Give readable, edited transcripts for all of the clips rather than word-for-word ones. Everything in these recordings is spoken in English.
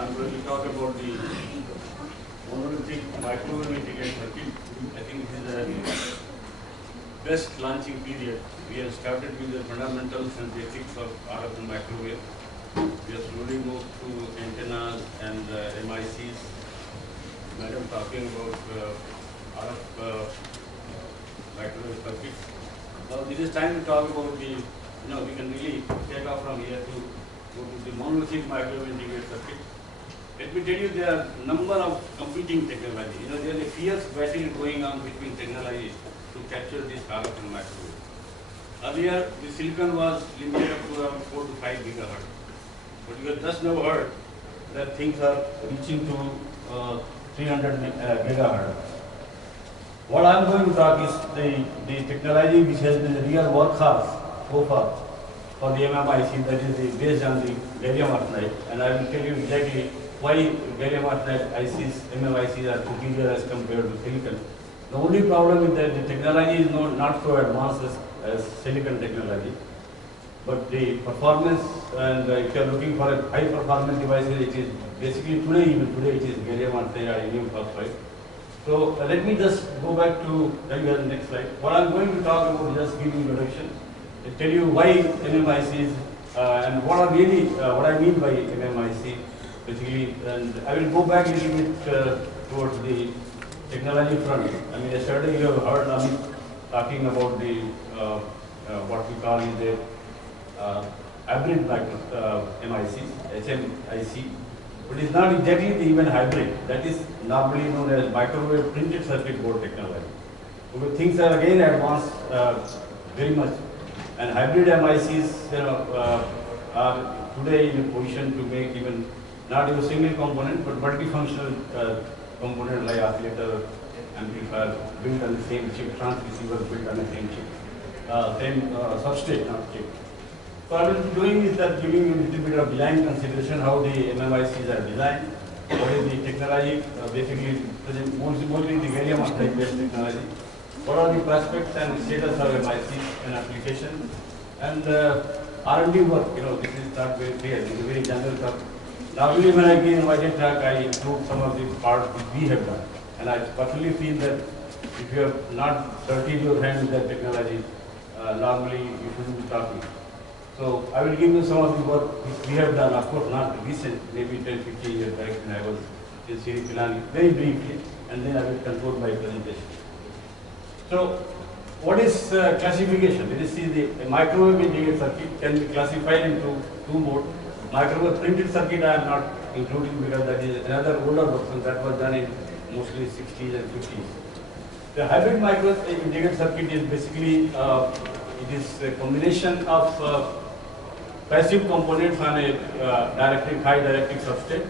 I'm going to talk about the monolithic microwave integrated circuit. I think this is the best launching period. We have started with the fundamentals and basics of RF and microwave. We have slowly moved to antennas and MICs. Madam talking about RF microwave circuits. Now it is time to talk about the, we can really take off from here to go to the monolithic microwave integrated circuit. Let me tell you, there are a number of competing technologies. There is a fierce battle going on between technologies to capture this RF and microwave. Earlier, the silicon was limited up to around 4 to 5 gigahertz. But you have just now heard that things are reaching to 300 gigahertz. What I am going to talk is the technology which has been the real workhorse so far for the MMIC, that is based on the gallium arsenide, and I will tell you exactly why gallium arsenide ICs, MMICs are superior as compared to silicon. The only problem is that the technology is not so advanced as silicon technology, but the performance, and if you are looking for a high performance devices, it is basically even today it is gallium arsenide or indium phosphide. So let me just go back to the next slide. What I am going to talk about is just giving introduction, to tell you why MMICs and what are really what I mean by MMIC basically, and I will go back a little bit towards the technology front. I mean, yesterday you have heard Amit talking about the what we call is the hybrid MICs, HMIC. But it is not exactly even hybrid. That is normally known as microwave printed circuit board technology. Because things are again advanced very much, and hybrid MICs are today in a position to make even not even single component but multifunctional component like oscillator, amplifier built on the same chip, transceiver built on the same chip, same substrate, not chip. So what I will be doing is that giving you a little bit of design consideration, how the MMICs are designed, what is the technology, basically mostly the gallium arsenide based technology, what are the prospects and status of MICs and application, and R&D work. This is not very clear, this is a very general talk. Normally when I give invited talk, I include some of the parts which we have done, and I personally feel that if you have not dirtied your hand with that technology, normally you shouldn't be talking. So I will give you some of the work which we have done, of course not recent, maybe 10-15 years back when I was in Singh, very briefly, and then I will conclude my presentation. So what is classification? Let us see, the microwave integrated circuit can be classified into two modes. Microwave printed circuit I am not including because that is another older version that was done in mostly 60s and 50s. The hybrid microwave integrated circuit is basically it is a combination of passive components on a high dielectric substrate,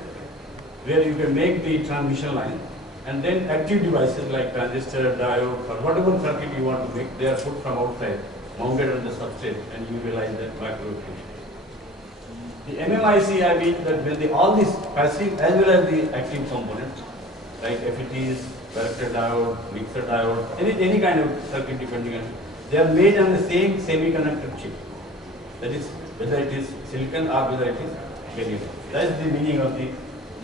where you can make the transmission line, and then active devices like transistor, diode, or whatever circuit you want to make, they are put from outside, mounted on the substrate, and you realize that microwave function. The MMIC, I mean that when all these passive as well as the active components, like FETs, director diode, mixer diode, any kind of circuit depending on it, they are made on the same semiconductor chip. That is, whether it is silicon or whether it is gallium. That is the meaning of the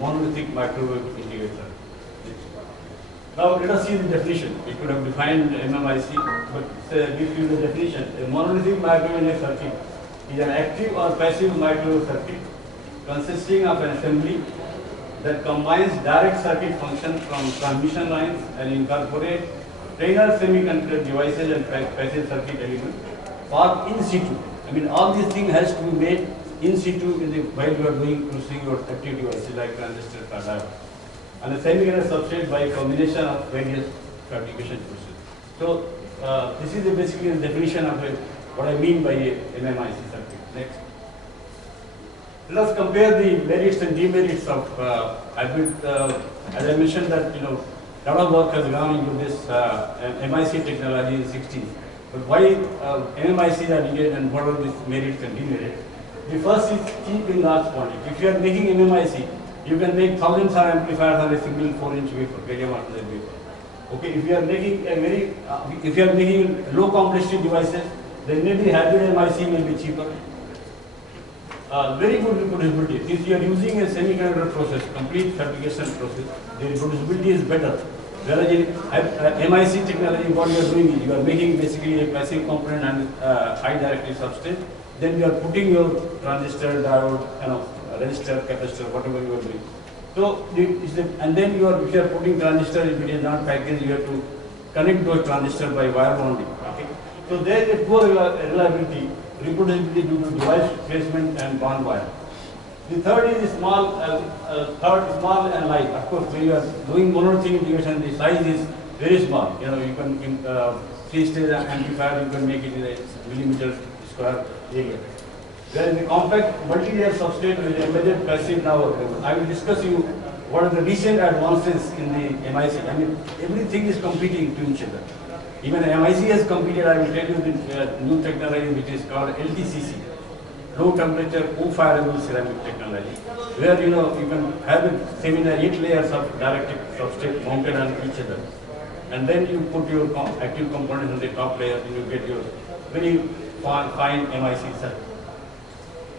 monolithic microwave integrated circuit. Now let us see the definition. We could have defined MMIC, but give you the definition. A monolithic microwave circuit is an active or passive microwave circuit consisting of an assembly that combines direct circuit function from transmission lines and incorporate planar semiconductor devices and passive circuit elements for in situ. I mean, all these things has to be made in situ while you are using your active devices like transistor or diode, and a semiconductor substrate by a combination of various fabrication processes. So this is basically the definition of what I mean by a MMIC circuit. Next. Let us compare the merits and demerits of hybrid. As I mentioned that a lot of work has gone into this MIC technology in the 60s. But why MMICs are needed and what are the merits and demerits? The first is cheap in large quantity. If you are making MMIC, you can make thousands of amplifiers on a single 4-inch wafer, gallium arsenide wafer. Okay, if you are making if you are making low complexity devices, then maybe hybrid MIC may be cheaper. very good reproducibility. Since you are using a semiconductor process, complete fabrication process, the reproducibility is better. Whereas in MIC technology, what you are doing is you are making basically a passive component and high dielectric substrate. Then you are putting your transistor, diode, resistor, capacitor, whatever you are doing. So, and then if you are putting transistor, if it is not packaged, you have to connect those transistors by wire bonding. Okay? So there is a poor reliability, reproducibility due to device placement and bond wire. The third is small and light. Of course, when you are doing monolithic integration, the size is very small. You can 3-stage amplifier, you can make it in a millimeter square area. Whereas the compact multi-layer substrate with embedded passive now available. I will discuss you what are the recent advances in the MIC. I mean, everything is competing to each other. Even MIC has competed. I will tell you the new technology which is called LTCC, low temperature co-fireable ceramic technology, where you can have a similar 8 layers of dielectric substrate mounted on each other, and then you put your active components on the top layer, and you get your very fine MIC circuit.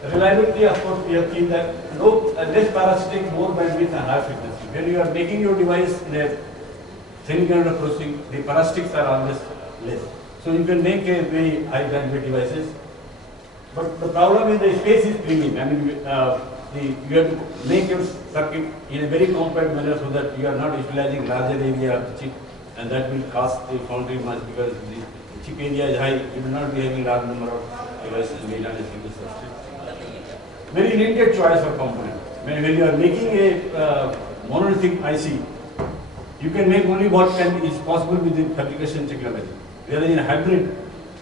Reliability, of course, we have seen that less parasitic, more bandwidth and high frequency. When you are making your device in a semiconductor processing, the parasitics are always less. So you can make a very high bandwidth devices. But the problem is the space is premium. I mean, you have to make your circuit in a very compact manner so that you are not utilizing larger area of the chip, and that will cost the foundry much because the chip area is high. You will not be having large number of devices made on a single substrate. Very limited choice of component. When you are making a monolithic IC, you can make only what is possible with the fabrication technology. Whereas in hybrid,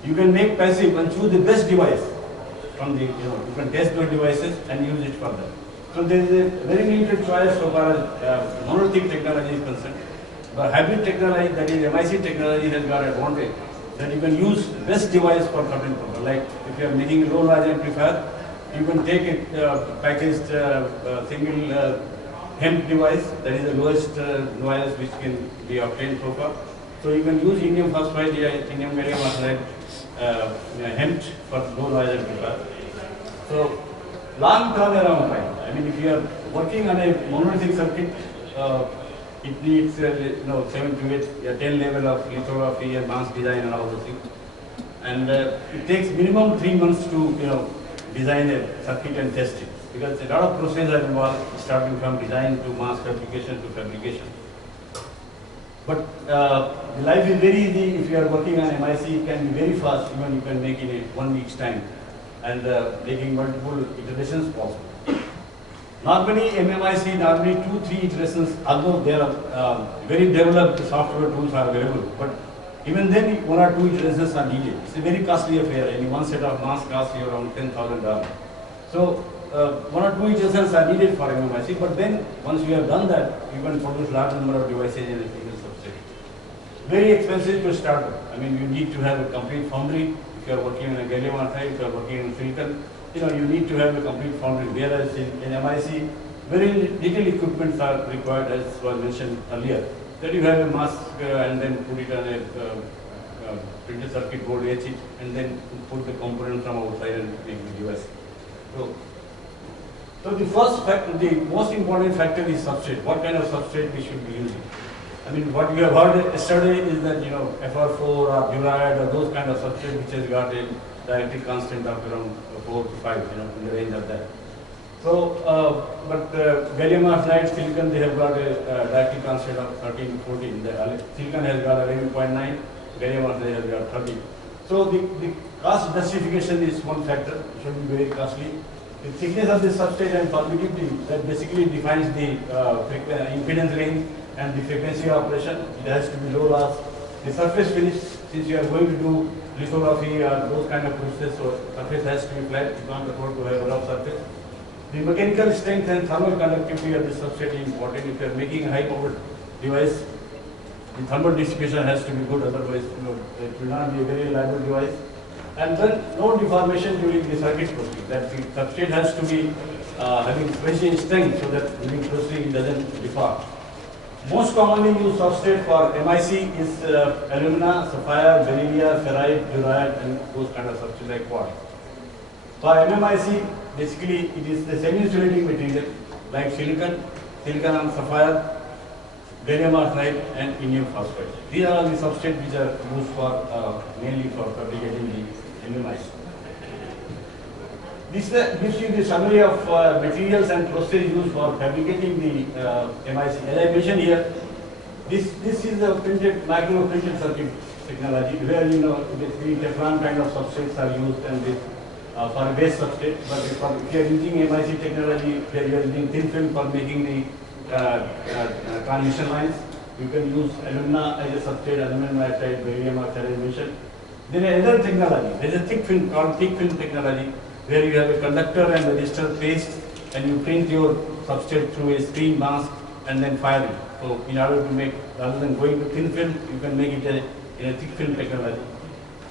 you can make passive and choose the best device from the, you can test those devices and use it further. So there is a very limited choice so far as monolithic technology is concerned. But hybrid technology, that is MIC technology, has got advantage that you can use best device for certain purpose. Like if you are making a low noise amplifier, you can take a packaged single hemp device, that is the lowest noise which can be obtained so far. So you can use indium phosphide, indium gallium arsenide hemp for low noise amplifier. So long turnaround time. I mean, if you are working on a monolithic circuit, it needs 7 to 8, 10 level of lithography, advanced design, and all those things. And it takes minimum 3 months to design a circuit and test it, because a lot of processes are involved, starting from design to mass fabrication to fabrication. But life is very easy. If you are working on MIC, it can be very fast. Even you can make it in 1 week's time, and making multiple iterations possible. Normally, MMIC, normally 2-3 iterations, although there are very developed software tools are available, but even then 1 or 2 iterations are needed. It's a very costly affair. Any one set of mask costs you around $10,000. So 1 or 2 iterations are needed for MMIC, but then once you have done that, you can produce large number of devices in a single substrate. Very expensive to start with. I mean, you need to have a complete foundry. If you are working on a gallium arsenide, if you are working in silicon, you need to have a complete foundry. Whereas in MIC, very little equipment are required, as was mentioned earlier. That you have a mask and then put it on a printed circuit board, etch it, and then put the component from outside and make the device. So the first factor, the most important factor is substrate. What kind of substrate we should be using? I mean, what we have heard yesterday is that FR4 or Duride or those kind of substrate which has got a dielectric constant of around 4 to 5, in the range of that. So, but gallium arsenide, silicon, they have got a dielectric constant of 13 to 14. The silicon has got 11.9, gallium arsenide has got 30. So the cost justification is one factor. It should be very costly. The thickness of the substrate and permittivity, that basically defines the impedance range and the frequency of operation. It has to be low loss. The surface finish, since you are going to do lithography or those kind of processes, so surface has to be flat. You can't afford to have a rough surface. The mechanical strength and thermal conductivity of the substrate is important. If you are making a high powered device, the thermal dissipation has to be good, otherwise it will not be a very reliable device. And then no deformation during the circuit processing. That the substrate has to be having sufficient strength so that during processing it doesn't deform. Most commonly used substrate for MIC is alumina, sapphire, beryllium, ferrite, duride, and those kind of substrates like quartz. For MMIC, basically it is the semi-insulating material like silicon, silicon and sapphire, gallium arsenide and indium phosphide. These are all the substrates which are used for mainly for fabricating the MMIC. This gives you the summary of materials and process used for fabricating the MIC. As I mentioned here, this is a printed micro printed circuit technology where basically Teflon kind of substrates are used and this for a base substrate. But if you are using MIC technology, where you are using thin film for making the transmission lines, you can use alumina as a substrate, aluminum nitride, barium oxide as mentioned. Then another technology, there is a thick film called thick film technology, where you have a conductor and resistor paste and you print your substrate through a screen mask and then fire it. So in order to make, rather than going to thin film, you can make it in a thick film technology.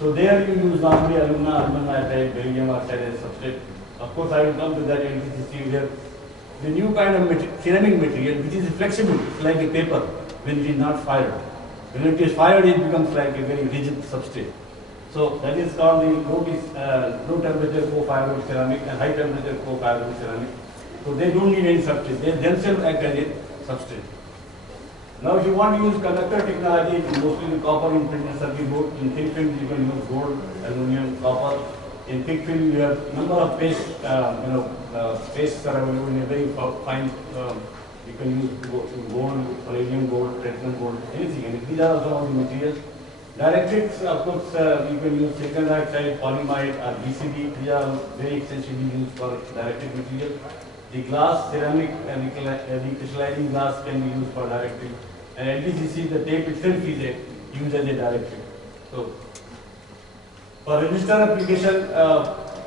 So there you use normally alumina, aluminum nitride, barium oxide as substrate. Of course, I will come to that in here. The new kind of ceramic material which is flexible, like a paper when it is not fired. When it is fired, it becomes like a very rigid substrate. So that is called the low temperature co-fiable ceramic and high temperature co-fiable ceramic. So they don't need any substrate. They themselves act as a substrate. Now if you want to use conductor technology, mostly the copper in printed circuit board. In thick film you can use gold, aluminum, copper. In thick film you have number of pastes, pastes are available in a very fine. You can use gold, palladium gold, platinum gold, anything. And these are some of the materials. Dielectrics, of course, you can use silicon dioxide, polyamide, or BCD. These are very extensively used for dielectric material. The glass, ceramic, and recrystallizing glass can be used for dielectric. And LDCC, the tape itself is used as a dielectric. So, for resistor application,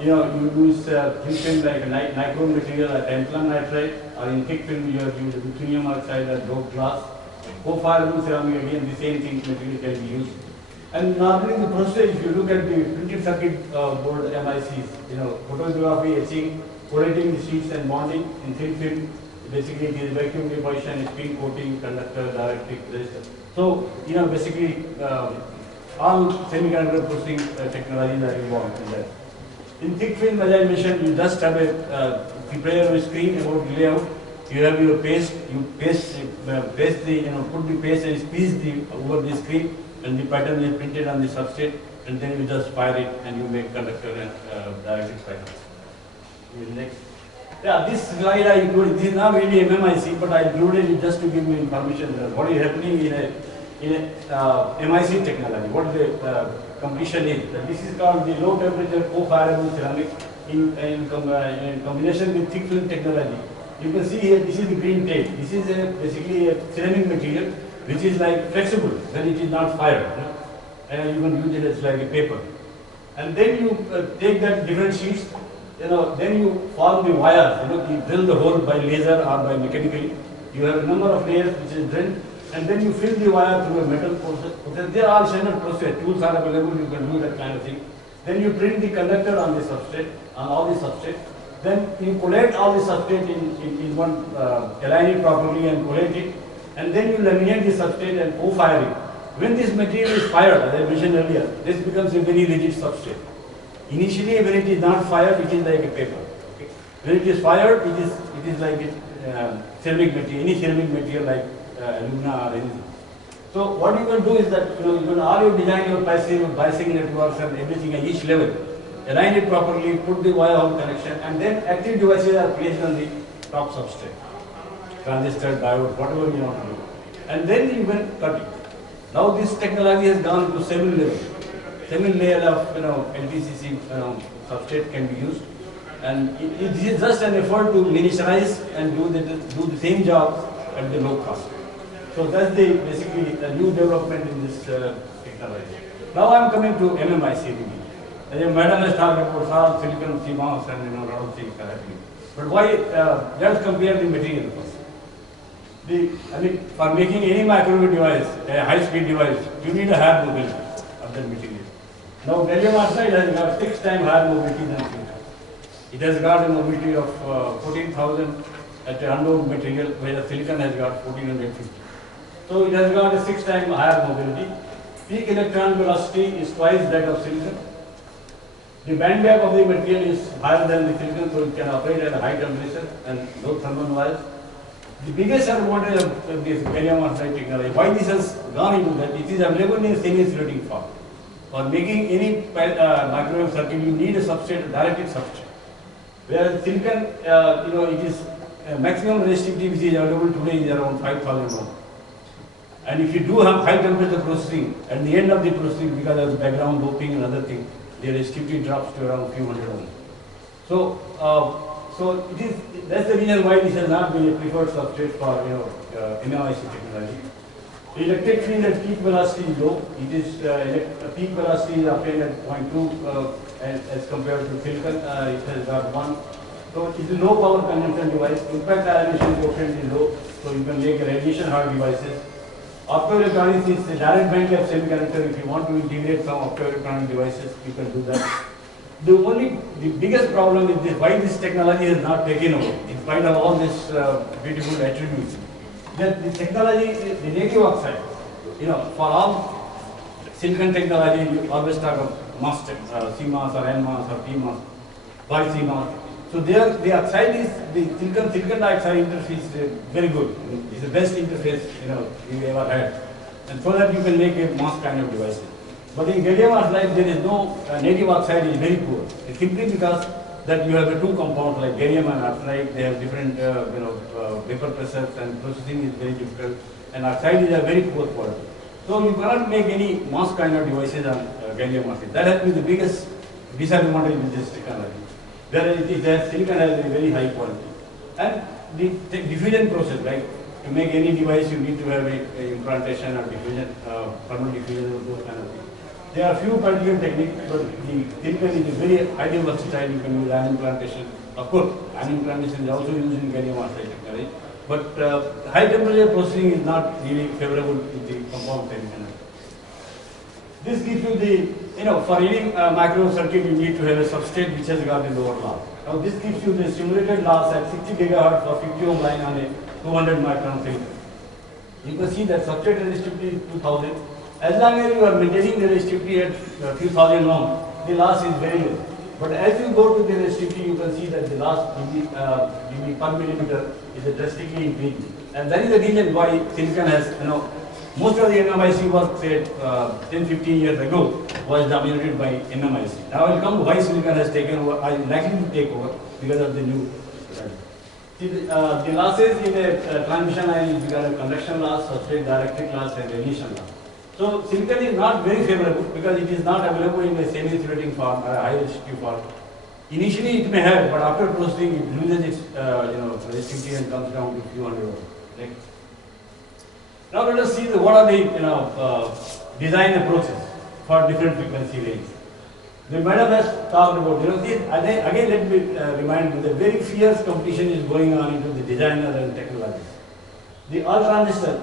you use thin film like a nichrome material, like tantalum nitride, or in thick film you have used ruthenium oxide or doped glass. Co-fiable ceramic, again, the same thing material can be used. And normally the process, if you look at the printed circuit board MICs, photography, etching, collating the sheets and bonding in thin film, basically it is vacuum deposition, spin coating, conductor, dielectric, resistor. So, basically all semiconductor processing technologies are involved in that. In thick film, as I mentioned, you just have prepare a screen about layout. You have your paste, you put the paste and squeeze over the screen, and the pattern is printed on the substrate, and then you just fire it and you make conductor and dielectric patterns. Next. Yeah, this slide I included. This is not really MMIC, but I included it just to give you information what is happening in a MIC technology. What the completion is. This is called the low temperature co-fiable ceramic in combination with thick film technology. You can see here, this is the green tape. This is basically a ceramic material which is like flexible when it is not fired. And you can use it as like a paper. And then you take that different sheets, then you form the wires, you drill the hole by laser or by mechanically. You have a number of layers which is drilled, and then you fill the wire through a metal process. They are all standard process. Tools are available, you can do that kind of thing. Then you print the conductor on the substrate, on all the substrate. Then you collate all the substrate in one, align it properly and collate it, and then you laminate the substrate and co-fire it. When this material is fired, as I mentioned earlier, this becomes a very rigid substrate. Initially, when it is not fired, it is like a paper. Okay? When it is fired, it is like a ceramic material, any ceramic material like alumina or anything. So what you can do is that you can already design your biasing networks and everything at each level. Align it properly, put the wire hole connection, and then active devices are placed on the top substrate. Transistor, diode, whatever you want to do. And then you can cut it. Now this technology has gone to several levels. Several layers of LTCC substrate can be used. And it is just an effort to miniaturize and do the same job at the low cost. So that's basically a new development in this technology. Now I am coming to MMIC. As a madam has talked about salt, silicon, CMOS, and a lot of things are happening. But why? Let's compare the material first. For making any microwave device, a high-speed device, you need a higher mobility of that material. Now, gallium arsenide has got 6 times higher mobility than silicon. It has got a mobility of 14,000 at a unknown material, whereas silicon has got 1450. So it has got a 6 times higher mobility. Peak electron velocity is twice that of silicon. The band gap of the material is higher than the silicon, so it can operate at a high temperature and no thermal noise. The biggest advantage of this gallium arsenide technology, why this has gone into that, it is available in semi-insulating form. For making any microwave circuit, you need a substrate, a dielectric substrate. Whereas silicon, it is maximum resistivity which is available today is around 5,000 ohm. And if you do have high temperature processing, at the end of the processing, because of the background doping and other things, the resistivity drops to around a few hundred ohms. So it is, that's the reason why this has not been a preferred substrate for MMIC technology. The electric field at peak velocity is low. It is peak velocity is obtained at 0.2 as compared to silicon. It has got 1. So it is a low power consumption device. Impact ionization coefficient is low, so you can make radiation hard devices. Optoelectronics is the direct band gap semiconductor. If you want to integrate some optoelectronic devices, you can do that. The biggest problem is this, why this technology has not taken over, in spite of all these beautiful attributes. That the technology, the native oxide, for all silicon technology, you always talk of MOS, CMOS or NMOS or PMOS, by CMOS. So there, the oxide is, the silicon dioxide interface is very good. It's the best interface you ever had. And so that you can make a MOS kind of device. But in gallium arsenide, there is no native oxide is very poor. It's simply because that you have the two compounds like gallium and arsenide. They have different vapor pressures and processing is very difficult. And oxide is a very poor quality. So you cannot make any MOS kind of devices on gallium arsenide. That has been the biggest disadvantage with this technology. Whereas it is that silicon has a very high quality. And the diffusion process, like to make any device, you need to have a implantation or diffusion, thermal diffusion, or those kind of things. There are few particular techniques, but the silicon is very highly versatile. You can use ion implantation. Of course, ion implantation is also used in gallium arsenide technology. But high temperature processing is not really favorable in the compound semiconductor. This gives you the, for any microwave circuit, you need to have a substrate which has got the lower loss. Now this gives you the simulated loss at 60 gigahertz for 50 ohm line on a 200 micron silicon. You can see that substrate resistivity is 2000. As long as you are maintaining the resistivity at a few thousand ohm, the loss is very low. But as you go to the resistivity, you can see that the loss dB per millimeter is drastically increasing. And that is the reason why silicon has, most of the MMIC was said 10-15 years ago was dominated by MMIC. Now I will come to why silicon has taken over, is likely to take over because of the new. The losses in a transmission line is because of conduction loss, substrate dielectric loss, and radiation loss. So silicon is not very favorable because it is not available in a semi-insulating form or a high resistive form. Initially it may have, but after processing it loses its resistivity and comes down to a few hundred ohms. Right? Now let us see what are the design approaches for different frequency range. The madam has talked about this. Again, let me remind you that very fierce competition is going on into the designers and technologists. The all transistor.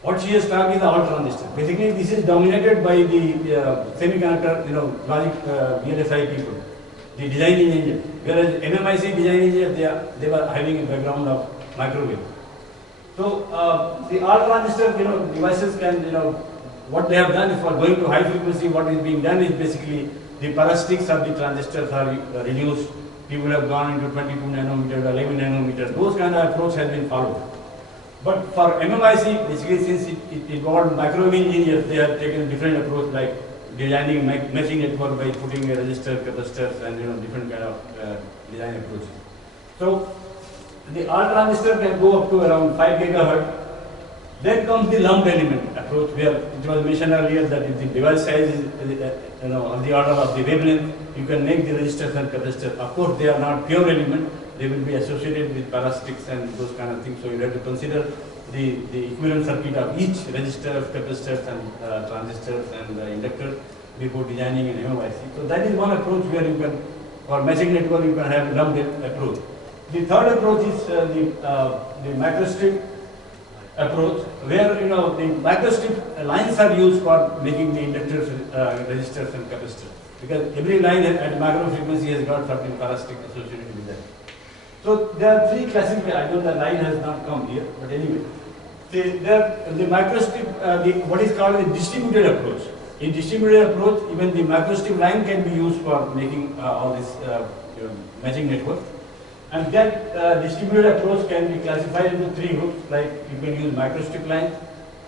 What she has talked is the all transistor. Basically, this is dominated by the semiconductor, logic VLSI people, the design engineers. Whereas MMIC design engineers, they were having a background of microwave. So the all transistor, devices can, what they have done is for going to high frequency. What is being done is basically the parasitics of the transistors are reduced. People have gone into 22 nanometer, 11 nanometer. Those kind of approach has been followed. But for MMIC, basically since it involved microwave engineers, they have taken a different approach, like designing matching network by putting a resistor, capacitors, and different kind of design approaches. So the all transistor can go up to around 5 gigahertz. Then comes the lumped element approach, where it was mentioned earlier that if the device size is of the order of the wavelength, you can make the resistors and capacitors. Of course, they are not pure element. They will be associated with parasitics and those kind of things. So you have to consider the equivalent circuit of each resistor, capacitors, and transistors and inductors before designing an MMIC. So that is one approach where you can, for matching network, you can have a lumped approach. The third approach is the microstrip approach, where the microstrip lines are used for making the inductors, resistors, and capacitors. Because every line at micro frequency has got certain parasitic associated with that. So there are three classifications. I know the line has not come here, but anyway. The microstrip, what is called a distributed approach. In distributed approach, even the microstrip line can be used for making all this matching network. And that distributed approach can be classified into three groups, like you can use microstrip lines,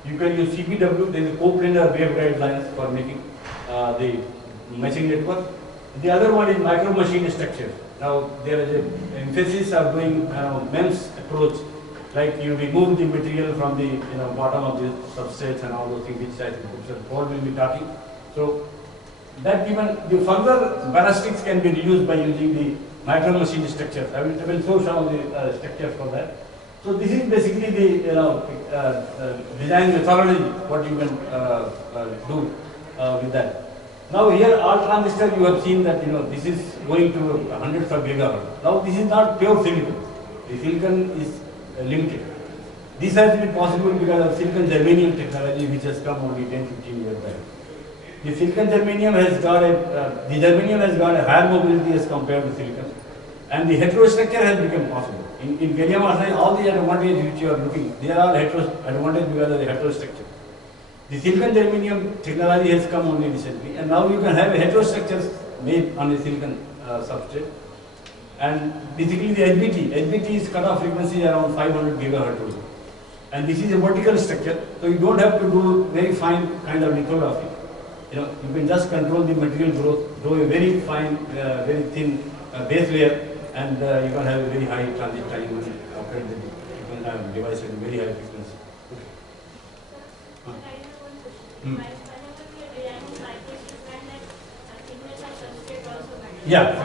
you can use CPW, there is coplanar waveguide lines for making the matching network. The other one is micro machine structure. Now there is an emphasis of doing MEMS approach, like you remove the material from the bottom of the substrates and all those things which I think Professor Paul will be talking. So that even the further ballastics can be reduced by using the micro machine structure. I will show some of the structures for that. So this is basically the design methodology what you can do with that. Now here all transistor you have seen that this is going to hundreds of gigahertz. Now this is not pure silicon. The silicon is limited. This has been possible because of silicon germanium technology which has come only 10-15 years back. The silicon germanium has got a higher mobility as compared to silicon, and the heterostructure has become possible. In gallium arsenide, all the advantages which you are looking, they are all advantages because of the heterostructure. The silicon germanium technology has come only recently, and now you can have a heterostructure made on a silicon substrate. And basically the HBT's cutoff frequency is around 500 gigahertz. And this is a vertical structure, so you don't have to do very fine kind of lithography. You can just control the material growth, do a very fine, very thin base layer, and you can have a very high transit time when you operate the you can have device at a very high frequency. Yeah.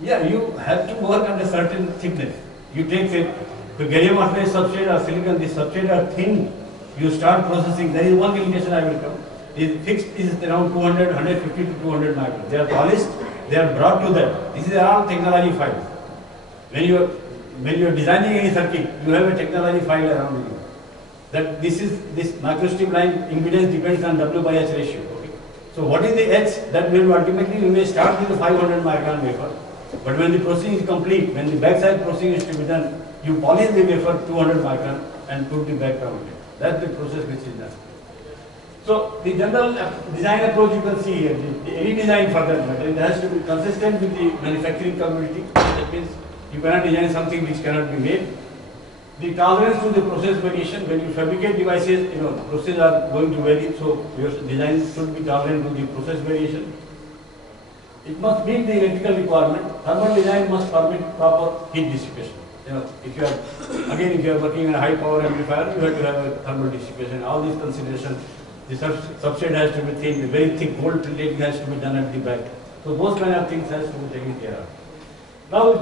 Yeah, you have to work on a certain thickness. You take the gallium arsenide substrate or silicon, the substrate are thin, you start processing. There is one limitation I will come. The fixed is around 200, 150 to 200 microns. They are polished, they are brought to that. This is all technology files. When you are designing any circuit, you have a technology file around you. That this microstrip line impedance depends on W by H ratio. Okay? So what is the H? That will ultimately you may start with a 500 micron wafer, but when the processing is complete, when the backside processing is to be done, you polish the wafer 200 micron and put the background. That's the process which is done. So the general design approach you can see here, any design for that matter, it has to be consistent with the manufacturing community. That means you cannot design something which cannot be made. The tolerance to the process variation, when you fabricate devices, processes are going to vary, so your design should be tolerant to the process variation. It must meet the electrical requirement. Thermal design must permit proper heat dissipation. If you are working on a high power amplifier, you have to have a thermal dissipation. All these considerations, the substrate has to be thin, the very thick gold plating has to be done at the back. So those kind of things has to be taken care of. Now the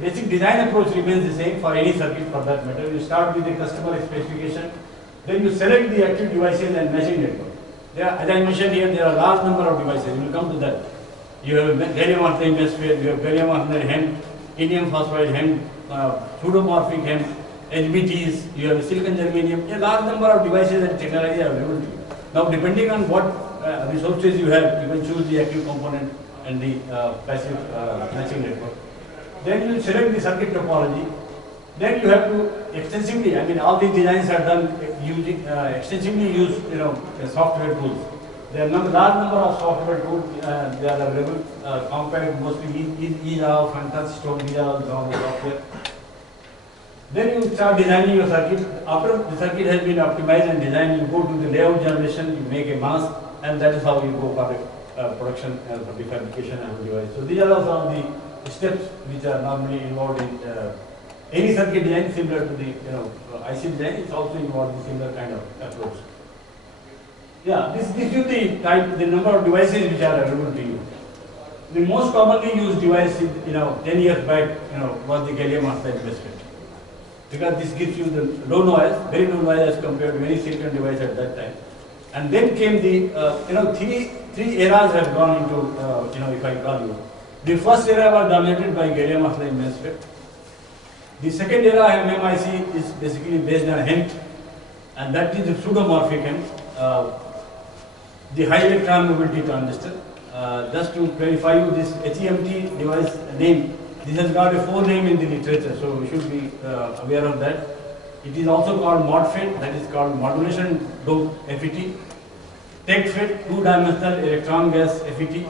basic design approach remains the same for any circuit for that matter. You start with the customer specification, then you select the active devices and matching network. As I mentioned here, there are a large number of devices. We will come to that. You have a gallium arsenide MOSFET, you have gallium arsenide HEMT, indium phosphide HEMT, pseudomorphic HEMT, HBTs, you have silicon germanium. A large number of devices and technology are available to you. Now depending on what resources you have, you can choose the active component and the passive matching network. Then you select the circuit topology. Then you have to extensively, all these designs are done using extensively use software tools. There are a large number of software tools they are available, compact, mostly ERAF and touchstone, these are all the software. Then you start designing your circuit. After the circuit has been optimized and designed, you go to the layout generation, you make a mask, and that is how you go for the production for the fabrication of the device. So these are some of the steps which are normally involved in any circuit design similar to the IC design. It's also involved in similar kind of approach. Yeah, this gives you the number of devices which are available to you. The most commonly used device, 10 years back, was the gallium arsenide MOSFET. Because this gives you the low noise, very low noise as compared to any silicon device at that time. And then came the, three eras have gone into, if I call you. The first era was dominated by gallium arsenide MOSFET. The second era MMIC is basically based on HEMT, and that is the pseudomorphic HEMT, the high electron mobility transistor. Just to clarify you, this HEMT device name, this has got a full name in the literature, so we should be aware of that. It is also called MODFET, that is called modulation doped FET. TechFET, two-dimensional electron gas FET,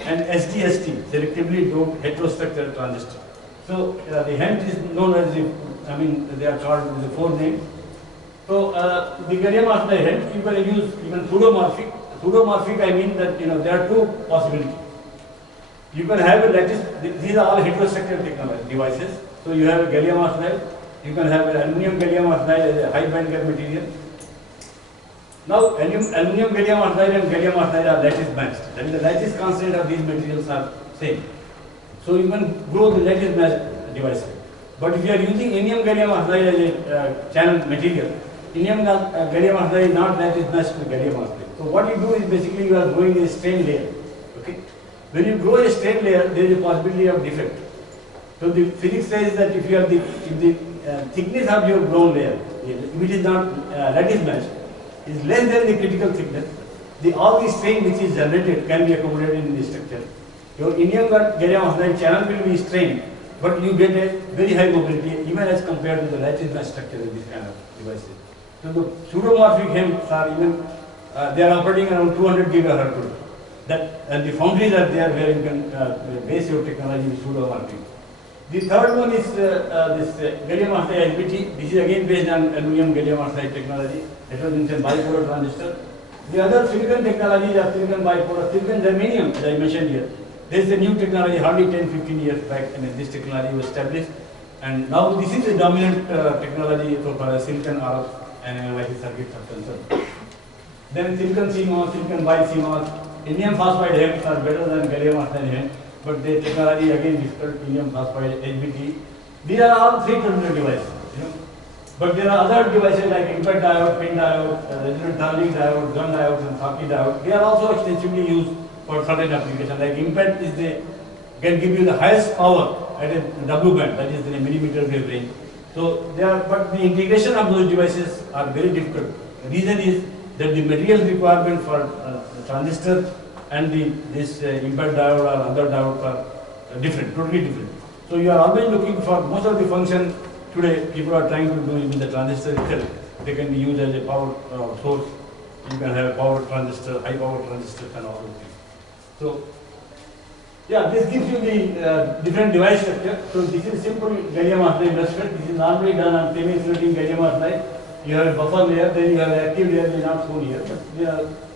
and SDST, selectively doped heterostructure transistor. So the HEMT is known as they are called with the four names. So the gallium arsenide HEMT, you can use even pseudomorphic. Pseudomorphic, I mean that there are two possibilities. You can have a lattice. These are all heterostructure technology devices. So you have a gallium arsenide. You can have an aluminum gallium arsenide as a high band gap material. Now, aluminum gallium arsenide and gallium arsenide are lattice matched. That is, the lattice constant of these materials are same. So you can grow the lattice matched device. But if you are using indium gallium arsenide as a channel material, indium gallium arsenide is not lattice matched to gallium arsenide. So what you do is basically you are growing a strain layer. Okay. When you grow a strain layer, there is a possibility of defect. So the physics says that if the thickness of your grown layer, which is not lattice matched, is less than the critical thickness, all the strain which is generated can be accommodated in the structure. Your indium gallium arsenide channel will be strained, but you get a very high mobility even as compared to the lattice matched structure of this kind of devices. So the pseudomorphic HEMTs are even they are operating around 200 gigahertz. And the foundries are there where you can base your technology with pseudomorphic. The third one is this gallium arsenide LPT. This is again based on aluminum gallium arsenide technology. Heterogeneous bipolar transistor. The other silicon technologies are silicon bipolar, silicon germanium, as I mentioned here. This is a new technology, hardly 10-15 years back, this technology was established. And now this is the dominant technology for silicon RF and analytic circuits are concerned. Then silicon CMOS, silicon bi-CMOS, indium phosphide HEMTs are better than gallium arsenide HEMT, but the technology again difficult, indium phosphide, HBT. These are all 3-terminal devices. But there are other devices like impact diode, pin diode, resonant tunneling diode, gun diodes, and Schottky diode. They are also extensively used for certain applications. Like impact can give you the highest power at a W band, that is in a millimeter wave range. So but the integration of those devices are very difficult. The reason is that the material requirement for transistor and this impact diode or other diodes are different, totally different. So you are always looking for most of the function today people are trying to do in the transistor itself. They can be used as a power source. You can have power transistor, high power transistors and all those things. So yeah, this gives you the different device structure. So this is simple gallium arsenide MOSFET. This is normally done on semi-insulating gallium arsenide. You have a buffer layer, then you have an active layer, which is not shown here. But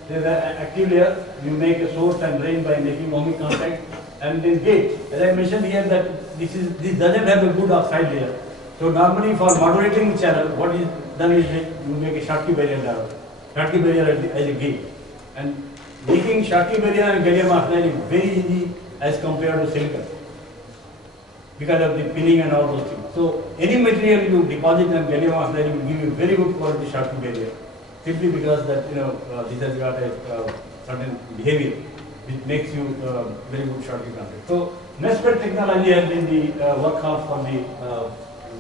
there is an active layer. You make a source and drain by making ohmic contact, and then gate. As I mentioned here, that this doesn't have a good oxide layer. So normally for modulating the channel, what is done is you make a Schottky barrier diode. Schottky barrier as a gate, and making Schottky barrier and gallium arsenide is very easy as compared to silicon because of the pinning and all those things. So any material you deposit on gallium arsenide will give you very good quality Schottky barrier, simply because that this has got a certain behavior which makes you very good Schottky contact. So MOSFET technology has been the workhorse for the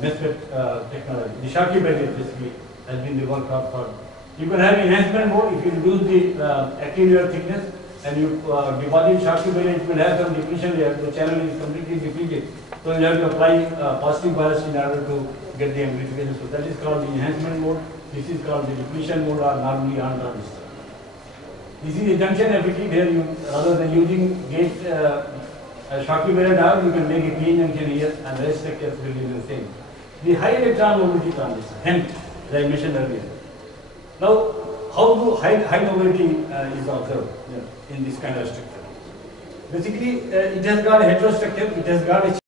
MOSFET technology. The Schottky barrier basically has been the workhorse for. You can have enhancement mode if you reduce the active layer thickness and you deposit Schottky barrier, it will have some depletion layer. The channel is completely depleted. So you have to apply positive bias in order to get the amplification. So that is called the enhancement mode. This is called the depletion mode, or normally on transistor. This is the junction FET. Here, rather than using gate Schottky barrier diode, you can make a clean junction here, and the rest structures will be the same. The high electron mobility transistor, HEMT, as I mentioned earlier. Now, how do high mobility is observed in this kind of structure? Basically, it has got a heterostructure. It has got a